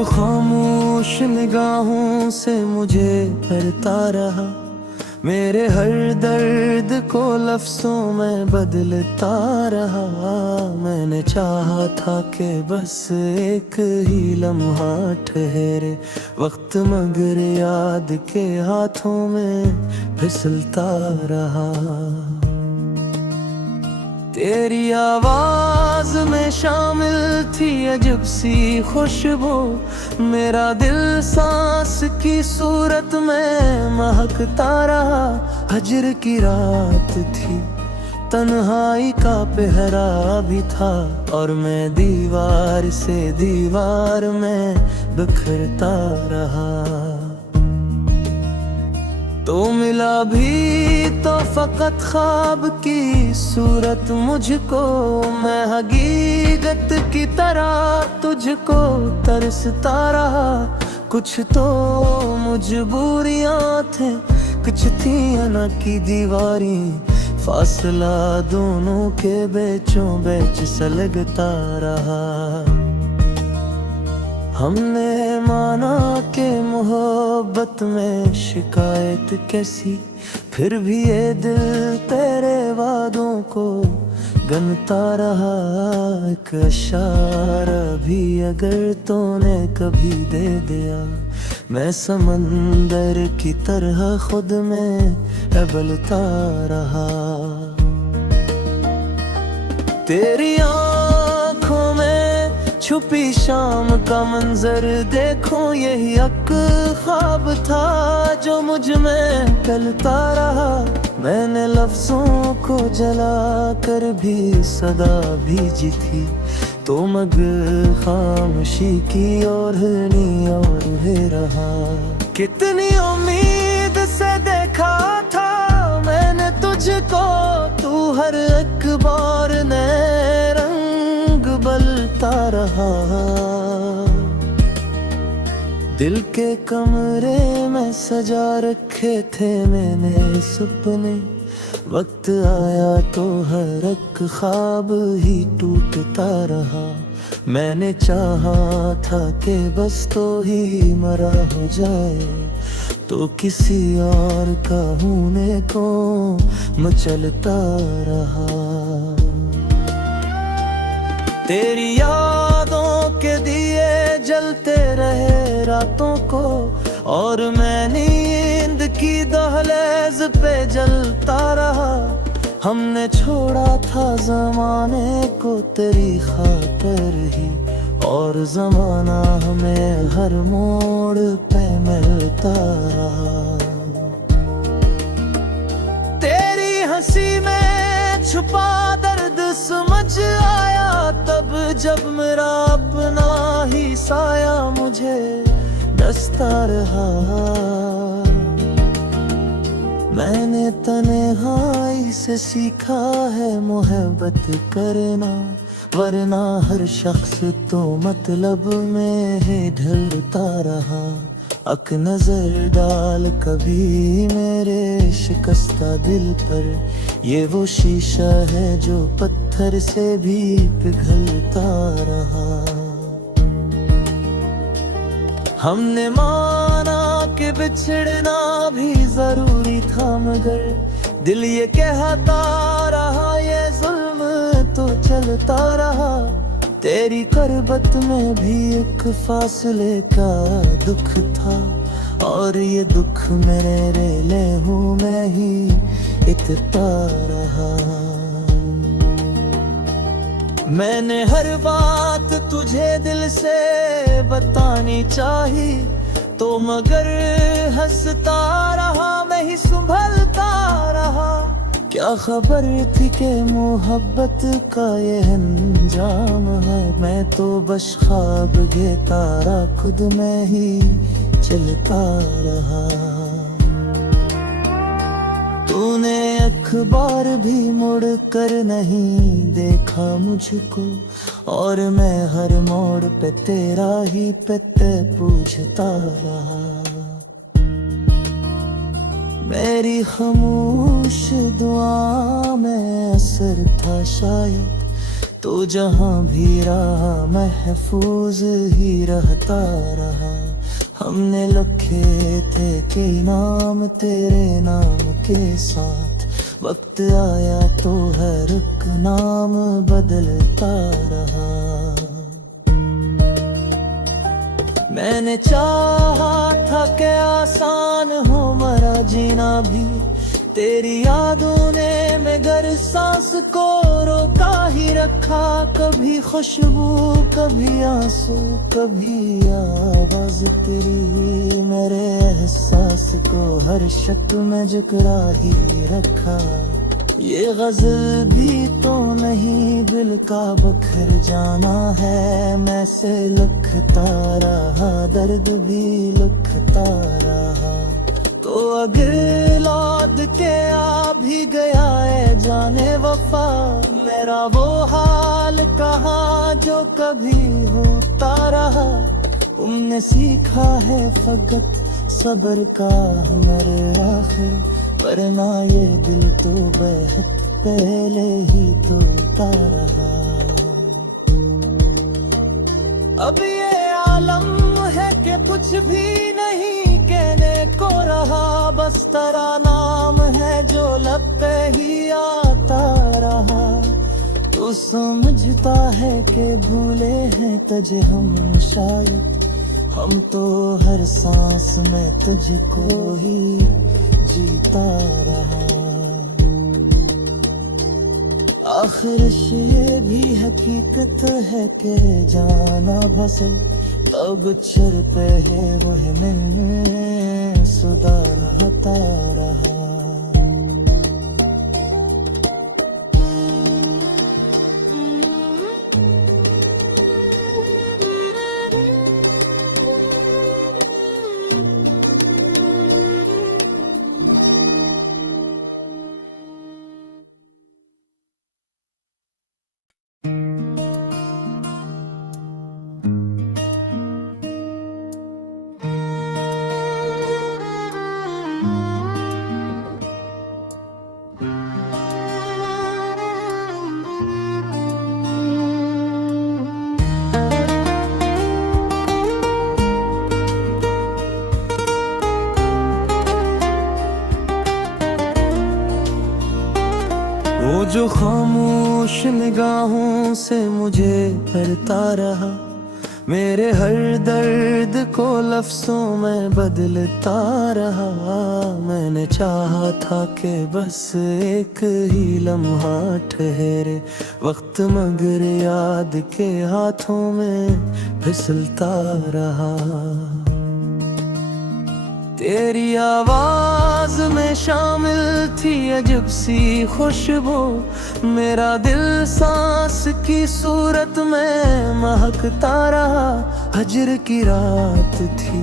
जो खामोश निगाहों से मुझे भरता रहा, मेरे हर दर्द को लफ्जों में बदलता रहा। मैंने चाहा था कि बस एक ही लम्हा ठहरे वक्त, मगर याद के हाथों में फिसलता रहा। तेरी आवाज में शामिल थी अजब सी खुशबू, मेरा दिल सांस की सूरत में महकता रहा। हजर की रात थी, तन्हाई का पहरा भी था, और मैं दीवार से दीवार में बिखरता रहा। तो मिला भी तो फकत ख्वाब की सूरत मुझको, मैं हकीकत की तरह तुझको तरसता रहा। कुछ तो मजबूरियां थे, कुछ थी अना की दीवारी, फासला दोनों के बीचों बीच सलगता रहा। हमने माना कि मोहब्बत में शिकायत कैसी, फिर भी ये दिल तेरे वादों को गनता रहा। एक इशारा भी अगर तूने कभी दे दिया, मैं समंदर की तरह खुद में उबलता रहा। तेरी आँखों में छुपी शाम का मंजर देखो, यही एक ख्वाब था जो मुझ में टलता रहा। मैंने लफ्जों को जला कर भी सदा भेजी थी, तो मगर खामोशी की ओढ़नी ओढ़े रहा। कितनी उम्मीद से देखा था मैंने तुझको, तू हर एक बार नए रंग बलता रहा। दिल के कमरे में सजा रखे थे मैंने सपने, वक्त आया तो हर एक ख्वाब ही टूटता रहा। मैंने चाहा था कि बस तो ही मरा हो जाए, तो किसी और का होने को मचलता रहा। तेरी यादों के दिए जलते रहे रातों को, और मैं नींद की दहलीज पे जलता रहा। हमने छोड़ा था जमाने को तेरी खातिर ही, और जमाना हमें हर मोड़ पे मिलता रहा। तेरी हंसी में छुपा दर्द समझ आया तब, जब मेरा अपना ही साया मुझे डसता रहा। मैंने तन्हाई से सीखा है मोहब्बत करना, वरना हर शख्स तो मतलब में ही ढलता रहा। अक नजर डाल कभी मेरे शिकस्ता दिल पर, ये वो शीशा है जो पत्थर से भी पिघलता रहा। हमने माना कि बिछड़ना भी जरूरी था, मगर दिल ये कहता रहा ये जुल्म तो चलता रहा। तेरी करबत में भी एक फासले का दुख था, और ये दुख मेरे लेहू में ही इतना रहा। मैंने हर बात तुझे दिल से बतानी चाही, तो मगर हंसता रहा मैं ही संभलता रहा। क्या खबर थी कि मोहब्बत का ये अंजाम है, मैं तो बस ख्वाब ये तारा खुद में ही चलता रहा। तूने अखबार भी मुड़ कर नहीं देखा मुझको, और मैं हर मोड़ पे तेरा ही पते पूछता रहा। मेरी खामोश दुआ में असर था शायद, तो जहाँ भी रहा महफूज ही रहता रहा। हमने लिखे थे कि नाम तेरे नाम के साथ, वक्त आया तो हर एक नाम बदलता रहा। मैंने चाहा था कि आसान हो मरा जीना भी, तेरी यादों ने मगर सांस को रोका ही रखा। कभी खुशबू कभी आंसू कभी आवाज तेरी, मेरे एहसास को हर शक में जकरा ही रखा। ये गज़ल भी तो नहीं दिल का बखर जाना है, मैं से लिखता रहा दर्द भी लिखता रहा। तो अगर लौट के आ भी गया है जाने वफा, मेरा वो हाल कहाँ जो कभी होता रहा। तुमने सीखा है फकत सब्र का हुनर आखिर, वरना ये दिल तो बेहद पहले ही तोड़ता रहा। अब ये आलम है कि कुछ भी नहीं कहने को रहा, बस तेरा नाम है जो लब पे ही आता रहा। तू समझता है कि भूले हैं तुझे हम शायद, हम तो हर सांस में तुझको ही जीता रहा। आखिर ये भी हकीकत है कि जाना बसे, अब चर पे है वह मैंने सुधारता रहा। वो जो खामोश निगाहों से मुझे करता रहा, मेरे हर दर्द को लफ्जों में बदलता रहा। मैंने चाहा था कि बस एक ही लम्हा ठहरे वक्त, मगर याद के हाथों में फिसलता रहा। तेरी आवाज में शामिल थी अजब सी खुशबू, मेरा दिल सांस की सूरत में महकता रहा। हजर की रात थी,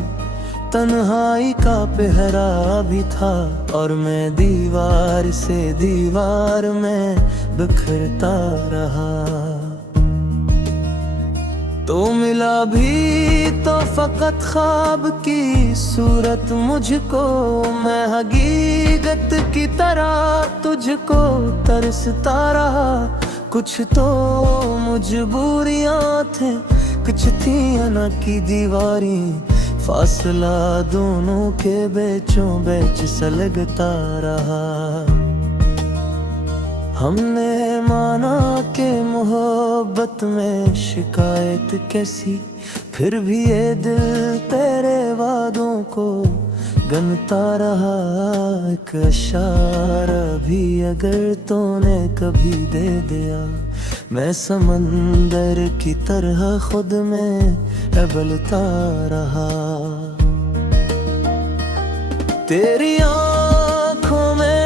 तन्हाई का पहरा भी था, और मैं दीवार से दीवार में बिखरता रहा। तो मिला भी तो फकत ख्वाब की सूरत मुझको, मैं हकीकत की तरह तुझको तरसता रहा। कुछ तो मजबूरियां थे, कुछ थी अना की दीवारी, फासला दोनों के बीचों बीच सलगता रहा। हमने माना कि मोहब्बत में शिकायत कैसी, फिर भी ये दिल तेरे वादों को गनता रहा। एक इशारा भी अगर तूने कभी दे दिया, मैं समंदर की तरह खुद में उबलता रहा। तेरी आँखों में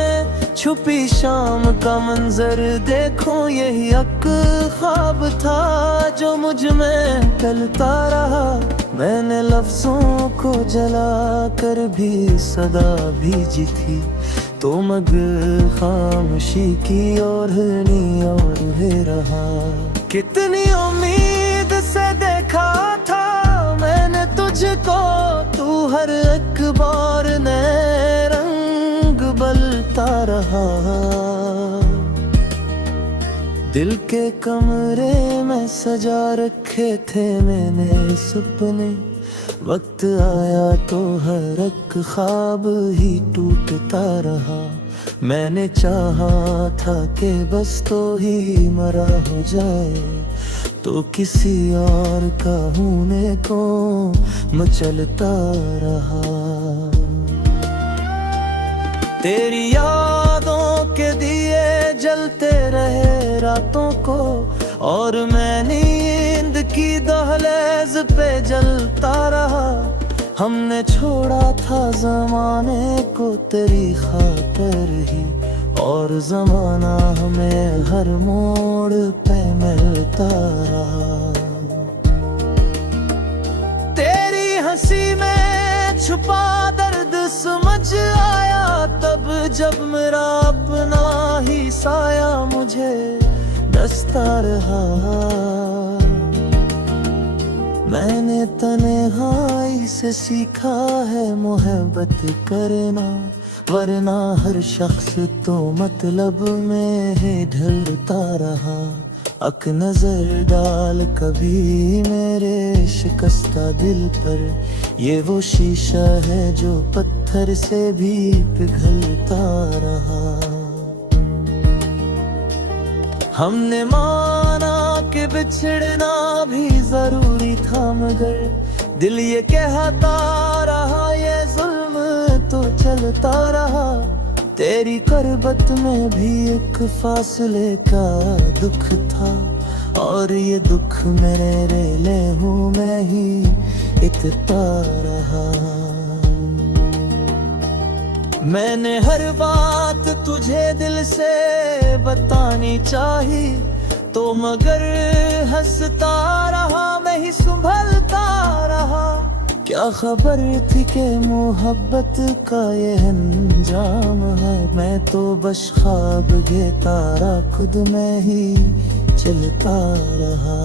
छुपी शाम का मंजर देखो, यही एक ख्वाब था जो मुझ में टलता रहा। मैंने लफ्जों को जला कर भी सदा भेजी थी, तो मगर खामोशी की ओढ़नी ओढ़े रहा। कितनी उम्मीद से देखा था मैंने तुझको, तू हर एक बार नए रंग बलता रहा। दिल के कमरे में सजा रखे थे मैंने सपने, वक्त आया तो हर एक ख्वाब ही टूटता रहा। मैंने चाहा था कि बस तो ही मरा हो जाए, तो किसी और का होने को मचलता रहा। तेरी यादों के दिए जलते रहे रातों को, और मैं नींद की दहलीज पे जलता रहा। हमने छोड़ा था जमाने को तेरी खातिर ही, और जमाना हमें हर मोड़ पे मिलता रहा। तेरी हंसी में छुपा दर्द समझ आया तब, जब मेरा अपना ही साया मुझे डसता रहा। मैंने तन्हाई से सीखा है मोहब्बत करना, वरना हर शख्स तो मतलब में ही ढलता रहा। अक नजर डाल कभी मेरे शिकस्ता दिल पर, ये वो शीशा है जो पत्थर से भी पिघलता रहा। हमने माना कि बिछड़ना भी जरूरी था, मगर दिल ये कहता रहा ये जुल्म तो चलता रहा। तेरी करबत में भी एक फासले का दुख था, और ये दुख मेरे लेहू में ही इकता रहा। मैंने हर बात तुझे दिल से बतानी चाही, तो मगर हंसता रहा मैं ही संभलता रहा। क्या खबर थी कि मोहब्बत का ये अंजाम है, मैं तो बस ख्वाब घेता रहा, खुद में ही चलता रहा।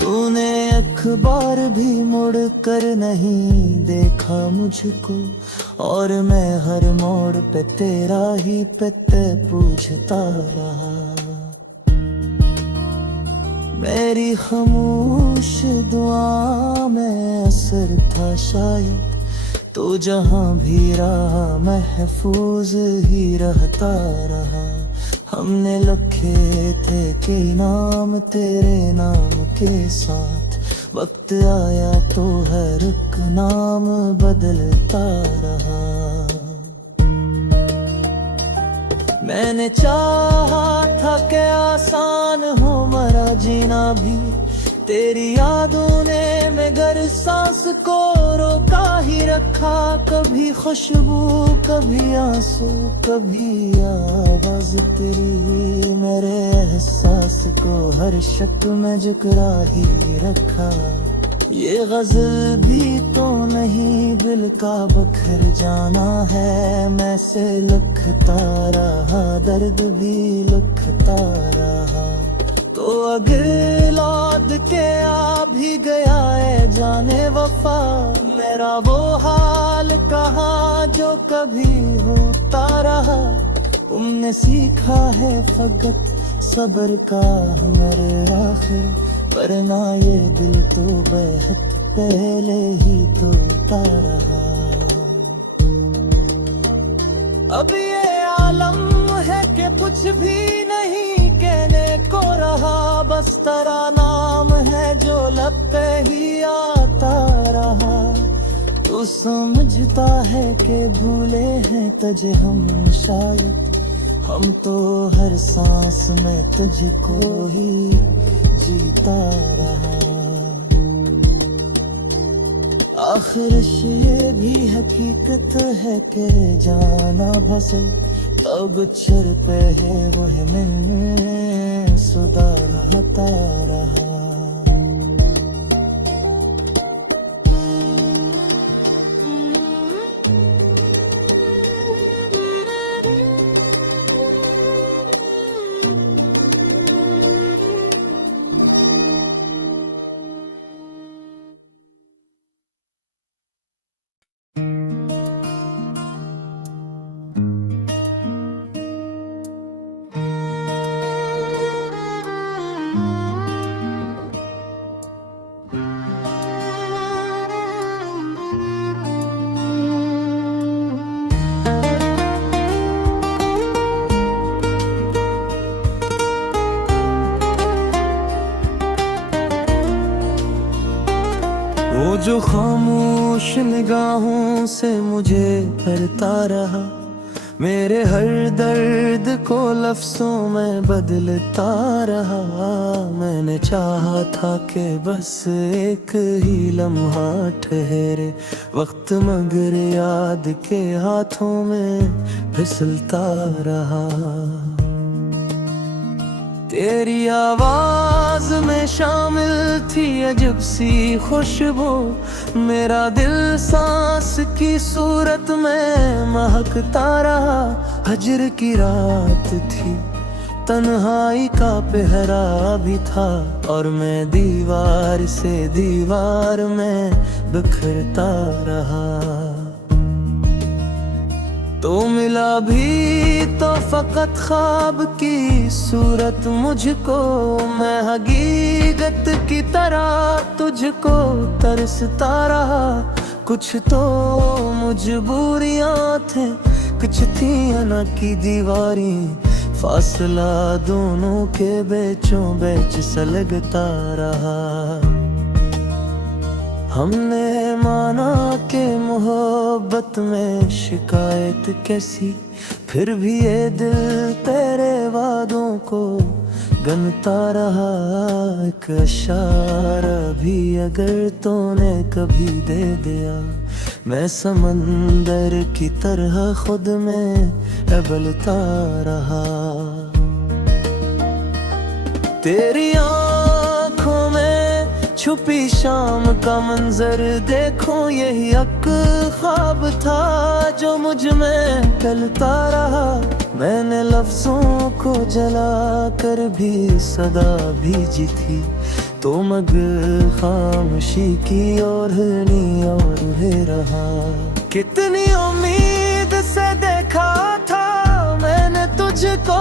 तूने अखबार भी मुड़ कर नहीं देखा मुझको, और मैं हर मोड़ पे तेरा ही पते पूछता रहा। मेरी खामोश दुआ में असर था शायद, तो जहां भी रहा महफूज ही रहता रहा। हमने लिखे थे कि नाम तेरे नाम के साथ, वक्त आया तो हर एक नाम बदलता रहा। मैंने चाहा था कि आसान हो मरा जीना भी, तेरी यादों ने मगर सांस को रोका ही रखा। कभी खुशबू कभी आंसू कभी आवाज तेरी, मेरे एहसास को हर शक में झुकरा ही रखा। ये गज़ल भी तो नहीं दिल का बखर जाना है, मैं से लिखता रहा दर्द भी लिखता रहा। तो अगर लौट के आ भी गया है जाने वफा, मेरा वो हाल कहाँ जो कभी होता रहा। तुमने सीखा है फकत सब्र का हुनर आखिर, वरना ये दिल तो बेहद पहले ही तोड़ता रहा। अब ये आलम है कि कुछ भी नहीं कहने को रहा, बस तेरा नाम है जो लब पे ही आता रहा। तू समझता है कि भूले हैं तुझे हम शायद, हम तो हर सांस में तुझको ही जीता रहा। आखिर ये भी हकीकत है कि जाना भसे, तब चर पे है वो है मैं सुधा रहता रहा। तू खामोश निगाहों से मुझे करता रहा, मेरे हर दर्द को लफ्जों में बदलता रहा। मैंने चाहा था कि बस एक ही लम्हा ठहरे वक्त, मगर याद के हाथों में फिसलता रहा। तेरी आवाज में शामिल थी अजब सी खुशबू, मेरा दिल सांस की सूरत में महकता रहा। हजर की रात थी, तन्हाई का पहरा भी था, और मैं दीवार से दीवार में बिखरता रहा। तो मिला भी तो फकत ख्वाब की सूरत मुझको, मैं हकीकत की तरह तुझको तरसता रहा। कुछ तो मजबूरियां थे, कुछ थी अना की दीवारी, फासला दोनों के बीचों बीच सलगता रहा। हमने माना कि मोहब्बत में शिकायत कैसी, फिर भी ये दिल तेरे वादों को गनता रहा। एक इशारा भी अगर तूने कभी दे दिया, मैं समंदर की तरह खुद में उबलता रहा। तेरी आँखों में छुपी शाम का मंजर देखो, यही एक ख्वाब था जो मुझ में टलता रहा। मैंने लफ्जों को जला कर भी सदा भेजी थी, तो मगर खामोशी की ओढ़नी ओढ़े रहा। कितनी उम्मीद से देखा था मैंने तुझको,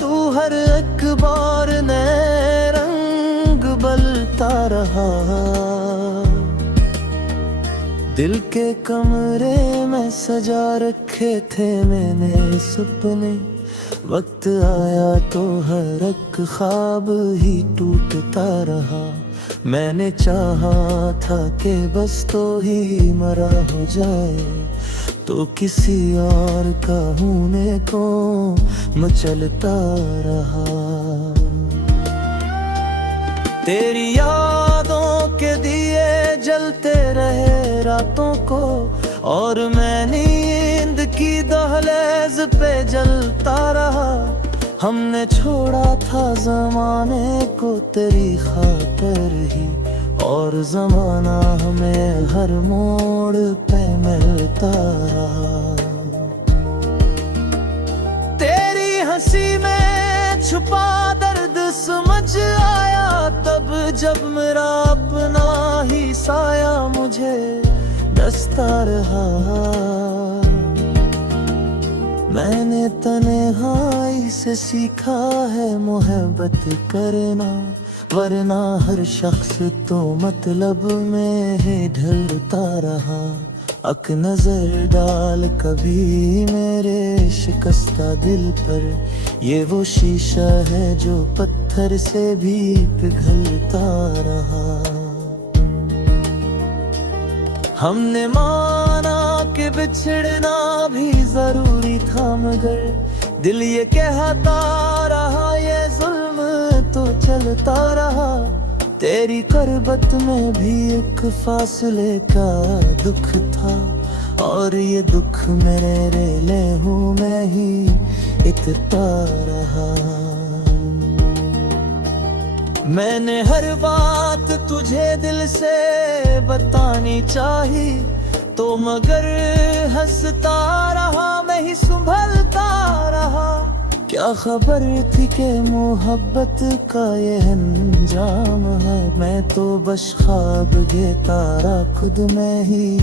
तू हर एक बार नए रंग बलता रहा। दिल के कमरे में सजा रखे थे मैंने सपने, वक्त आया तो हर एक ख्वाब ही टूटता रहा। मैंने चाहा था कि बस तो ही मरा हो जाए, तो किसी और का होने को मचलता रहा। तेरी यादों के दिए जलते रहे रातों को, और मैं नींद की दहलीज पे जलता रहा। हमने छोड़ा था जमाने को तेरी खातिर ही, और जमाना हमें हर मोड़ पे मिलता रहा। तेरी हंसी में छुपा दर्द समझ आया तब, जब मेरा अपना ही साया मुझे डसता रहा। मैंने तन्हाई से सीखा है मोहब्बत करना, वरना हर शख्स तो मतलब में ही ढलता रहा। अक नजर डाल कभी मेरे शिकस्ता दिल पर, ये वो शीशा है जो पत्थर से भी पिघलता रहा। हमने माना कि बिछड़ना भी जरूरी था, मगर दिल ये कहता रहा ये जुल्म तो चलता रहा। तेरी करबत में भी एक फासले का दुख था, और ये दुख मेरे लहू में ही इतना रहा। मैंने हर बात तुझे दिल से बतानी चाही, तो मगर हंसता रहा मैं ही संभलता रहा। क्या खबर थी कि मोहब्बत का ये अंजाम है, मैं तो बस ख्वाब ये तारा खुद में ही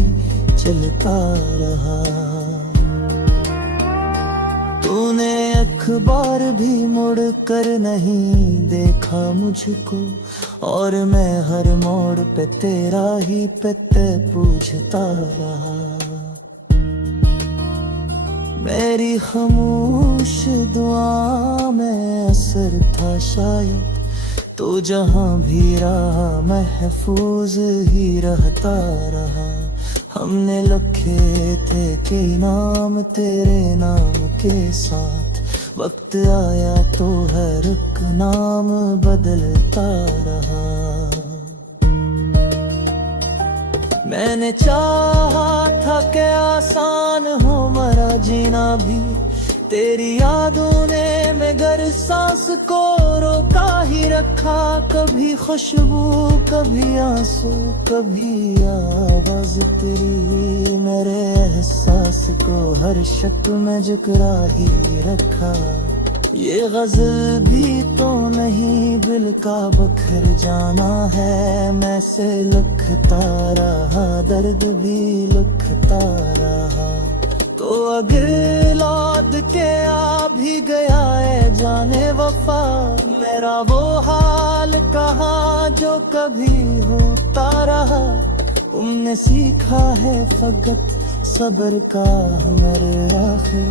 चलता रहा। तूने अखबार भी मुड़ कर नहीं देखा मुझको, और मैं हर मोड़ पे तेरा ही पते पूछता रहा। मेरी खामोश दुआ में असर था शायद, तो जहाँ भी रहा महफूज ही रहता रहा। हमने लिखे थे कि नाम तेरे नाम के साथ, वक्त आया तो हर एक नाम बदलता रहा। मैंने चाहा था कि आसान हो मरा जीना भी, तेरी यादों ने मगर सांस को रोका ही रखा। कभी खुशबू कभी आंसू कभी आवाज तेरी, मेरे एहसास को हर शक में झुकरा ही रखा। ये गजल भी तो नहीं दिल का बखर जाना है, मैं से लिखता रहा दर्द भी लिखता रहा। तो अगर लौट के आ भी गया है जाने वफा, मेरा वो हाल कहाँ जो कभी होता रहा। तुमने सीखा है फकत सब्र का हुनर आखिर,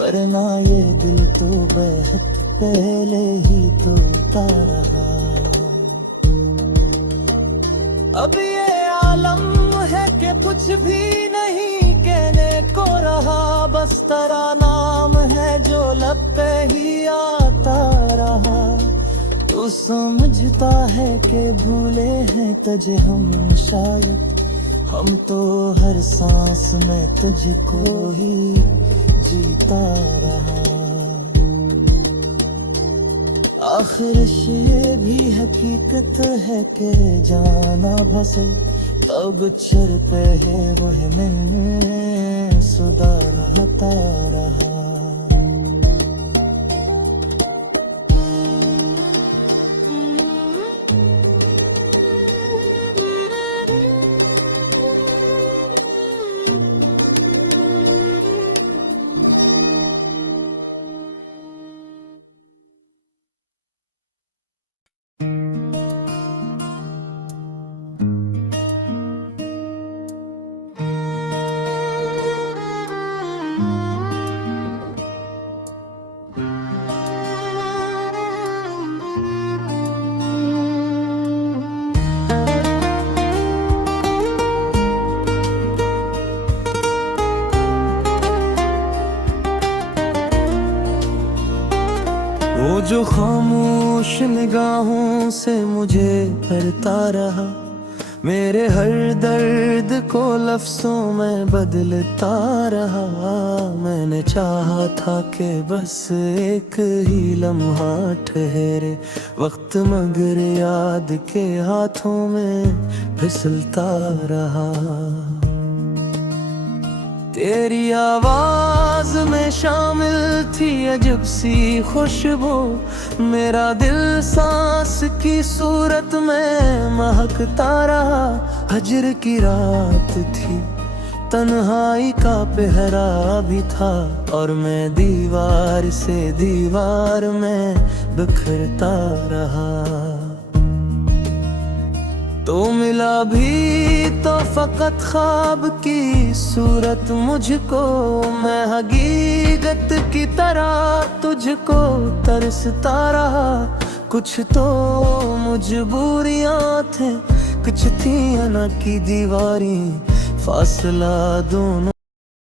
वरना ये दिल तो बेहद पहले ही तोड़ता रहा। अब ये आलम है कि कुछ भी नहीं कहने को रहा, बस तेरा नाम है जो लब पे ही आता रहा। तू समझता है कि भूले हैं तुझे हम शायद, हम तो हर सांस में तुझको ही जीता रहा। आखिर ये भी हकीकत है कि जाना भसे, तब चर पे है वो है मैं सुधा रहता रहा। वो जो खामोश निगाहों से मुझे भरता रहा, मेरे हर दर्द को लफ्जों में बदलता रहा। मैंने चाहा था कि बस एक ही लम्हा ठहरे वक्त, मगर याद के हाथों में फिसलता रहा। तेरी आवाज में शामिल थी अजब सी खुशबू, मेरा दिल सांस की सूरत में महकता रहा। हजर की रात थी, तन्हाई का पहरा भी था, और मैं दीवार से दीवार में बिखरता रहा। तो मिला भी तो फकत ख्वाब की सूरत मुझको, मैं हकीकत की तरह तुझको तरसता रहा। कुछ तो मजबूरियां थे, कुछ थी अना की दीवारी, फासला दोनों